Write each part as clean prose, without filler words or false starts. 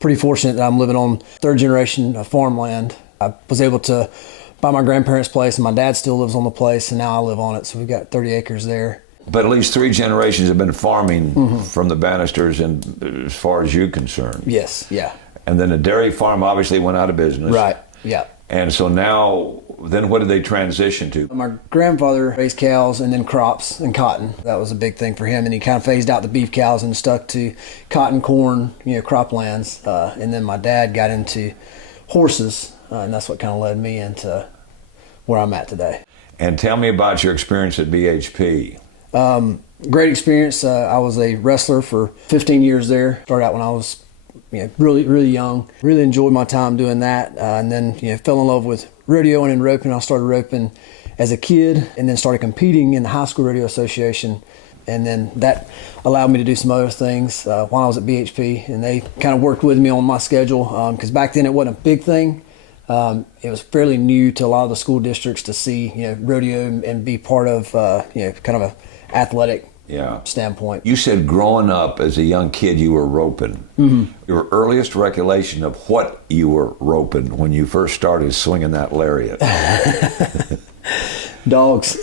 pretty fortunate that I'm living on third generation of farmland. I was able to buy my grandparents' place, and my dad still lives on the place, and now I live on it. So we've got 30 acres there. But at least 3 generations have been farming from the Bannisters, and as far as you're concerned. Yes, yeah. And then the dairy farm obviously went out of business. Right, yeah. And so now, then what did they transition to? My grandfather raised cows and then crops and cotton. That was a big thing for him, and he kind of phased out the beef cows and stuck to cotton, corn, croplands. And then my dad got into horses, and that's what kind of led me into where I'm at today. And tell me about your experience at BHP. Great experience. I was a wrestler for 15 years there. Started out when I was really young. Really enjoyed my time doing that, and then fell in love with rodeoing and roping. I started roping as a kid, and then started competing in the High School Rodeo Association, and then that allowed me to do some other things while I was at BHP, and they kind of worked with me on my schedule because back then it wasn't a big thing. It was fairly new to a lot of the school districts to see rodeo and be part of kind of a athletic standpoint. You said growing up as a young kid you were roping. Your earliest recollection of what you were roping when you first started swinging that lariat? Dogs.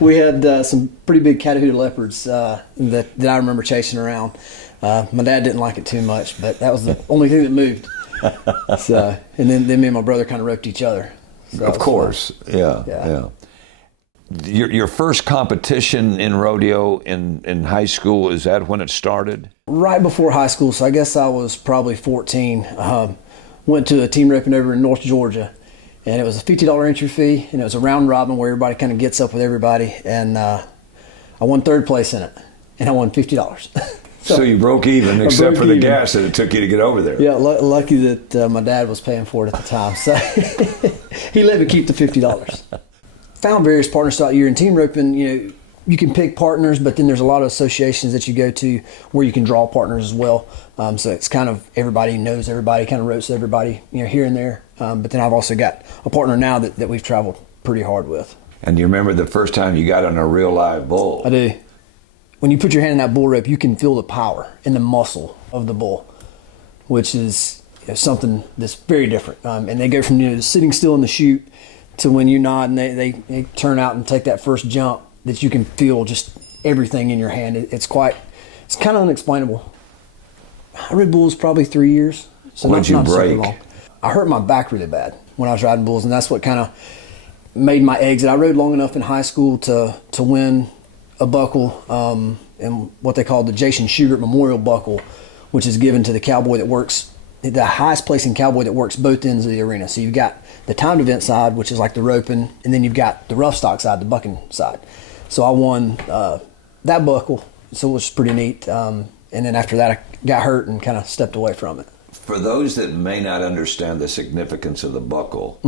We had some pretty big Catahoula leopards that I remember chasing around. My dad didn't like it too much, but that was the only thing that moved. So, and then me and my brother kind of roped each other. So of course, yeah. Your first competition in rodeo in high school, is that when it started? Right before high school, so I guess I was probably 14. Went to a team roping over in North Georgia, and it was a $50 entry fee, and it was a round robin where everybody kind of gets up with everybody, and I won third place in it, and I won $50. So you broke even, except for the gas that it took you to get over there. Yeah, lucky that my dad was paying for it at the time, so he let me keep the $50. Found various partners throughout the year. In team roping, you can pick partners, but then there's a lot of associations that you go to where you can draw partners as well. So it's kind of everybody knows everybody, kind of ropes everybody, here and there. But then I've also got a partner now that we've traveled pretty hard with. And do you remember the first time you got on a real live bull? I do. When you put your hand in that bull rope, you can feel the power and the muscle of the bull, which is something that's very different. And they go from sitting still in the chute to when you nod and they turn out and take that first jump, that you can feel just everything in your hand. It's kind of unexplainable. I rode bulls probably 3 years. So When'd you break? Long. I hurt my back really bad when I was riding bulls, and that's what kind of made my exit. I rode long enough in high school to win a buckle, and what they call the Jason Shugart Memorial Buckle, which is given to the cowboy that works, the highest placing cowboy that works both ends of the arena. So you've got the timed event side, which is like the roping, and then you've got the rough stock side, the bucking side. So I won that buckle, so it was pretty neat. And then after that, I got hurt and kind of stepped away from it. For those that may not understand the significance of the buckle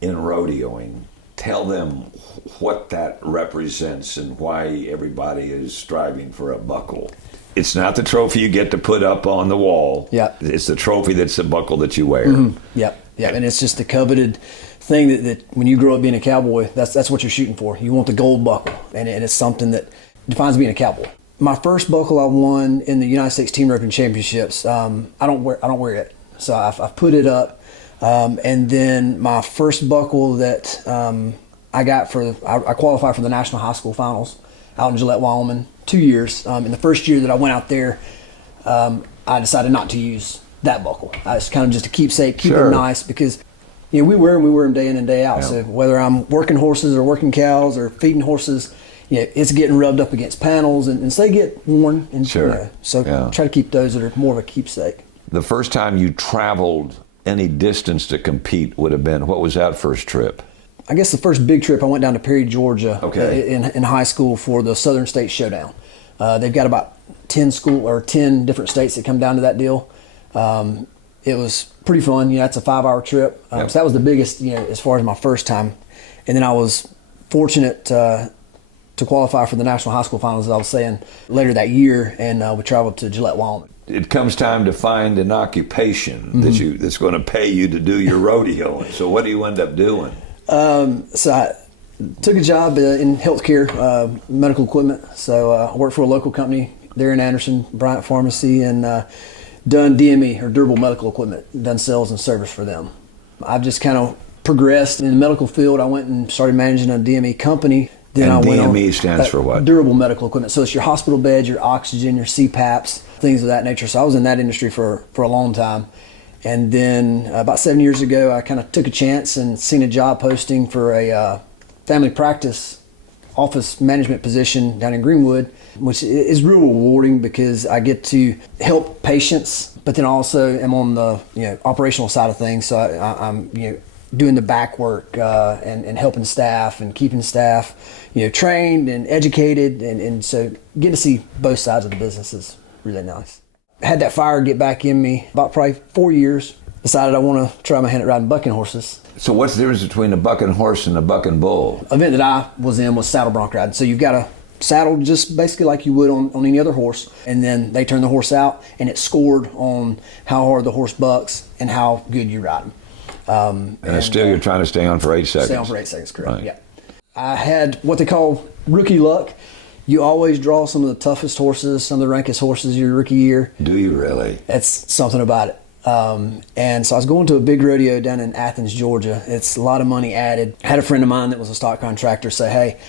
in rodeoing, tell them what that represents and why everybody is striving for a buckle. It's not the trophy you get to put up on the wall. Yeah. It's the trophy that's the buckle that you wear. Yep. And it's just the coveted thing that when you grow up being a cowboy, that's what you're shooting for. You want the gold buckle, and it's something that defines being a cowboy. My first buckle I won in the United States Team Roping Championships. I don't wear it, so I've put it up. And then my first buckle that I got I qualified for the National High School Finals out in Gillette, Wyoming, 2 years. In the first year that I went out there, I decided not to use that buckle. I was kind of just a keepsake, keep them nice, because we wear them day in and day out. Yeah. So whether I'm working horses or working cows or feeding horses, it's getting rubbed up against panels, and so they get worn. And, so try to keep those that are more of a keepsake. The first time you traveled any distance to compete would have been, what was that first trip? I guess the first big trip, I went down to Perry, Georgia in high school for the Southern States Showdown. They've got about 10 different states that come down to that deal. It was pretty fun. It's a 5-hour trip. So that was the biggest, as far as my first time. And then I was fortunate to qualify for the National High School Finals, as I was saying, later that year, and we traveled to Gillette, Wyoming. It comes time to find an occupation that's going to pay you to do your rodeo. So what do you end up doing? So I took a job in healthcare, medical equipment. So I worked for a local company there in Anderson, Bryant Pharmacy, and done DME, or durable medical equipment, done sales and service for them. I've just kind of progressed in the medical field. I went and started managing a DME company. Then and I went DME on, stands for what? Durable medical equipment. So it's your hospital beds, your oxygen, your CPAPs, things of that nature. So I was in that industry for a long time. And then about 7 years ago, I kind of took a chance and seen a job posting for a family practice office management position down in Greenwood, which is real rewarding because I get to help patients, but then also am on the operational side of things. So I'm doing the back work and helping staff and keeping staff trained and educated, and so getting to see both sides of the business is really nice. Had that fire get back in me about probably 4 years. Decided I want to try my hand at riding bucking horses. So what's the difference between a bucking horse and a bucking bull? The event that I was in was saddle bronc riding. So you've got a saddle just basically like you would on any other horse, and then they turn the horse out, and it's scored on how hard the horse bucks and how good you ride him. And still you're trying to stay on for 8 seconds. Stay on for 8 seconds, correct. Right. Yeah. I had what they call rookie luck. You always draw some of the toughest horses, some of the rankest horses your rookie year. Do you really? That's something about it. And so I was going to a big rodeo down in Athens, Georgia. It's a lot of money added. I had a friend of mine that was a stock contractor say, hey,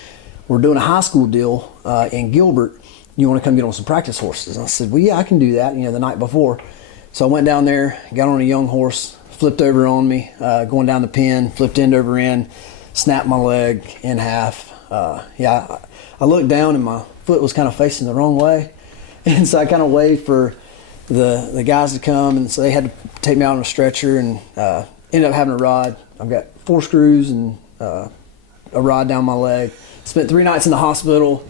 we're doing a high school deal in Gilbert. You want to come get on some practice horses? And I said, well, yeah, I can do that, the night before. So I went down there, got on a young horse, flipped over on me, going down the pen, flipped end over end, snapped my leg in half. I looked down and my foot was kind of facing the wrong way. And so I kind of waved for the guys to come, and so they had to take me out on a stretcher, and ended up having a rod. I've got 4 screws and a rod down my leg. Spent 3 nights in the hospital.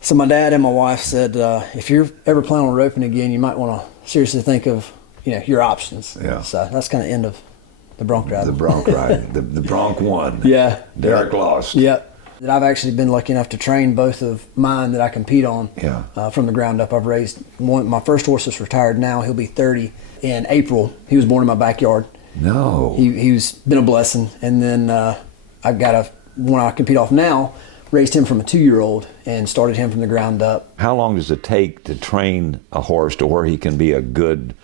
So my dad and my wife said, if you're ever planning on roping again, you might want to seriously think of your options. Yeah. So that's kind of end of the bronc riding. The bronc riding. the bronc won. Yeah. Derek lost. Yep. I've actually been lucky enough to train both of mine that I compete on from the ground up. I've raised one. My first horse is retired now. He'll be 30 in April. He was born in my backyard. No. He's been a blessing. And then I've got one I compete off now, raised him from a 2-year-old and started him from the ground up. How long does it take to train a horse to where he can be a good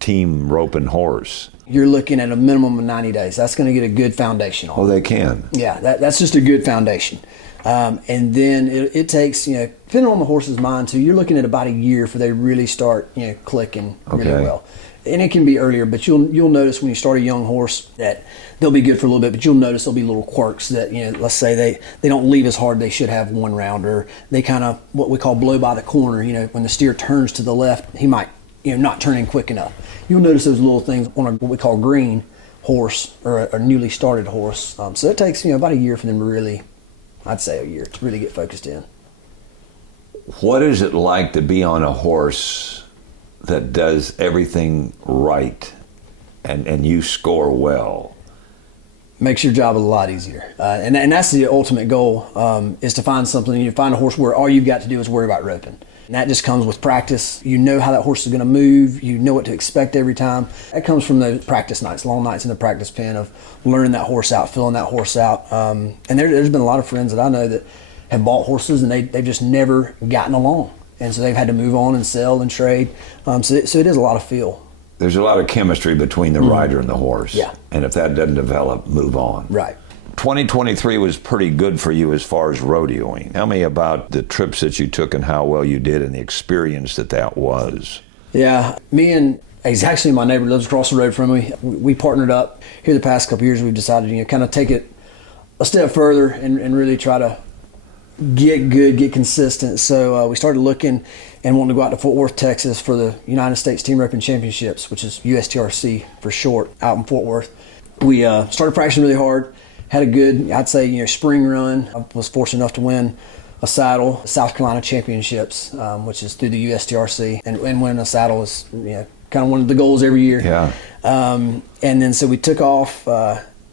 team roping horse? You're looking at a minimum of 90 days. That's going to get a good foundation on. Oh, they can. Yeah, that's just a good foundation. And then it takes, depending on the horse's mind too, you're looking at about a year for they really start, clicking really well. And it can be earlier, but you'll notice when you start a young horse that they'll be good for a little bit, but you'll notice there'll be little quirks that, let's say they don't leave as hard they should have one round, or they kind of what we call blow by the corner. When the steer turns to the left, he might not turn in quick enough. You'll notice those little things on what we call green horse, or a newly started horse. So it takes about a year for them to really, I'd say a year, to really get focused in. What is it like to be on a horse that does everything right and you score well? Makes your job a lot easier. And that's the ultimate goal, is to find something. You find a horse where all you've got to do is worry about roping. And that just comes with practice. You know how that horse is going to move. You know what to expect every time. That comes from those practice nights, long nights in the practice pen of learning that horse out, filling that horse out. And there's been a lot of friends that I know that have bought horses and they've just never gotten along. And so they've had to move on and sell and trade. So it is a lot of feel. There's a lot of chemistry between the rider and the horse. Yeah. And if that doesn't develop, move on. Right. 2023 was pretty good for you as far as rodeoing. Tell me about the trips that you took and how well you did and the experience that was. Yeah, me and he's actually my neighbor, lives across the road from me. We partnered up here the past couple of years. We've decided to kind of take it a step further and really try to get good, get consistent. So we started looking and wanting to go out to Fort Worth, Texas for the United States Team Roping Championships, which is USTRC for short, out in Fort Worth. We started practicing really hard. Had a good, I'd say, spring run. I was fortunate enough to win a saddle, South Carolina Championships, which is through the USTRC. And winning a saddle is, kind of one of the goals every year. Yeah. And then so we took off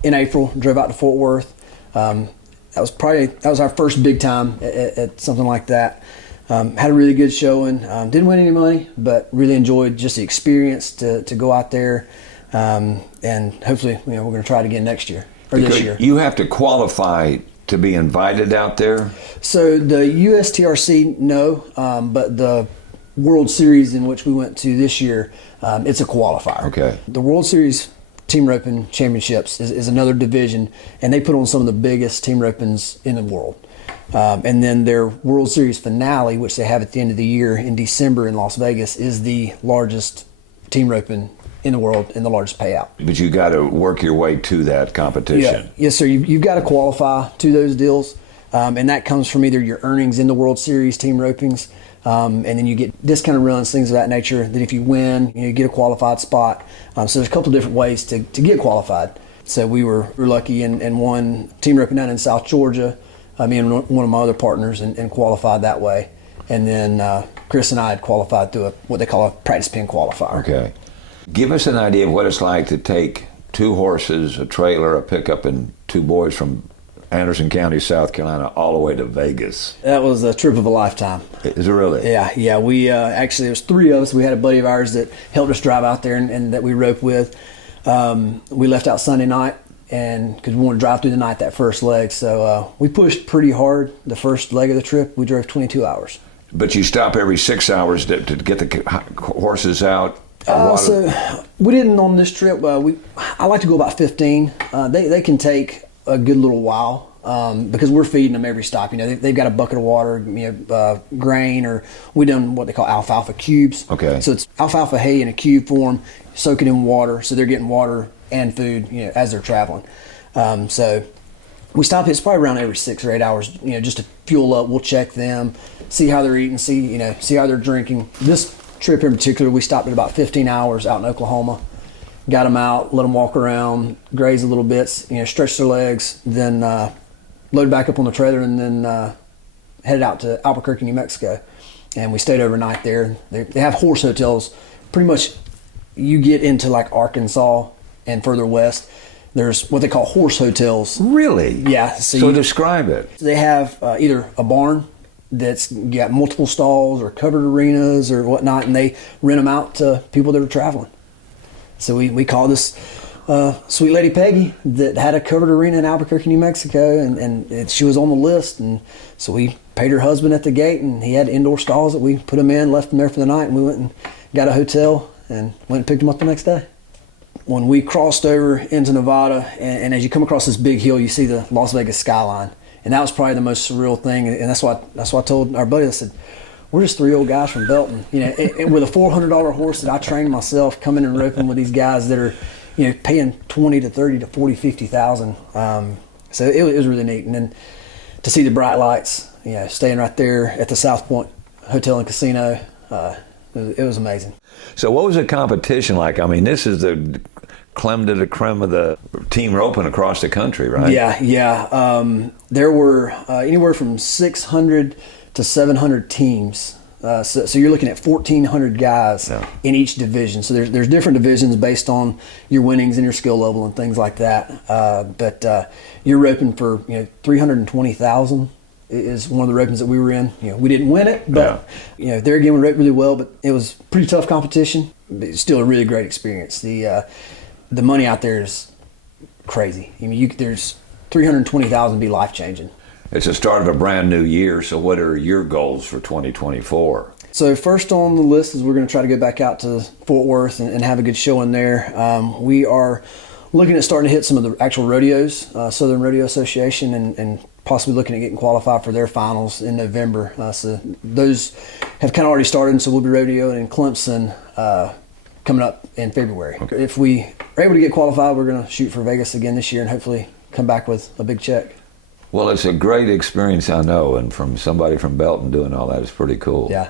in April, drove out to Fort Worth. That was our first big time at something like that. Had a really good showing. Didn't win any money, but really enjoyed just the experience to go out there. And hopefully, we're going to try it again next year. This year. You have to qualify to be invited out there? So the USTRC, no, but the World Series in which we went to this year, it's a qualifier. Okay. The World Series Team Roping Championships is another division, and they put on some of the biggest team ropings in the world. And then their World Series finale, which they have at the end of the year in December in Las Vegas, is the largest team roping in the world and the largest payout. But you got to work your way to that competition. Yeah. Yes, sir. You've got to qualify to those deals, and that comes from either your earnings in the World Series team ropings, and then you get discounted runs, things of that nature, that if you win, you get a qualified spot. So there's a couple of different ways to get qualified. So we were lucky and won team roping down in South Georgia, me and one of my other partners, and qualified that way. And then Chris and I had qualified through what they call a practice pin qualifier. Okay. Give us an idea of what it's like to take 2 horses, a trailer, a pickup, and 2 boys from Anderson County, South Carolina, all the way to Vegas. That was a trip of a lifetime. Is it really? Yeah. We actually, there's 3 of us. We had a buddy of ours that helped us drive out there and that we roped with. We left out Sunday night, and because we wanted to drive through the night that first leg, so we pushed pretty hard. The first leg of the trip, we drove 22 hours. But you stop every 6 hours to get the horses out. So we didn't on this trip. I like to go about 15. They can take a good little while because we're feeding them every stop. They've got a bucket of water, grain, or we done what they call alfalfa cubes. Okay. So it's alfalfa hay in a cube form, soak it in water, so they're getting water and food as they're traveling. So we stop. It's probably around every 6 or 8 hours, just to fuel up. We'll check them, see how they're eating, see how they're drinking. This trip in particular, we stopped at about 15 hours out in Oklahoma, got them out, let them walk around, graze a little bit, stretch their legs, then loaded back up on the trailer, and then headed out to Albuquerque, New Mexico. And we stayed overnight there. They have horse hotels. Pretty much you get into like Arkansas and further west, there's what they call horse hotels. Really? Yeah. So describe it. They have either a barn that's got multiple stalls or covered arenas or whatnot, and they rent them out to people that are traveling. So we called this sweet lady Peggy that had a covered arena in Albuquerque, New Mexico, and she was on the list, and so we paid her husband at the gate, and he had indoor stalls that we put him in, left him there for the night, and we went and got a hotel and went and picked him up the next day. When we crossed over into Nevada, and as you come across this big hill, you see the Las Vegas skyline. And that was probably the most surreal thing, and that's why I told our buddy. I said, "We're just 3 old guys from Belton, with a $400 horse that I trained myself, coming and roping with these guys that are, paying 20 to 30 to 40, 50,000. So it was really neat, and then to see the bright lights, staying right there at the South Point Hotel and Casino, it was amazing. So what was the competition like? I mean, this is the creme de la creme of the team roping across the country, right? Yeah. There were anywhere from 600 to 700 teams. So you're looking at 1,400 guys in each division. So there's different divisions based on your winnings and your skill level and things like that. But you're roping for 320,000 is one of the ropings that we were in. We didn't win it, but there again we roped really well. But it was pretty tough competition. But it's still a really great experience. The money out there is crazy. There's 320,000 be life changing. It's the start of a brand new year. So what are your goals for 2024? So first on the list is we're going to try to go back out to Fort Worth and have a good showing there. We are looking at starting to hit some of the actual rodeos, Southern Rodeo Association, and possibly looking at getting qualified for their finals in November. So those have kind of already started, and so we'll be rodeoing in Clemson coming up in February. Okay. If we are able to get qualified, we're going to shoot for Vegas again this year and hopefully come back with a big check. Well, it's a great experience, I know, and from somebody from Belton doing all that is pretty cool. Yeah.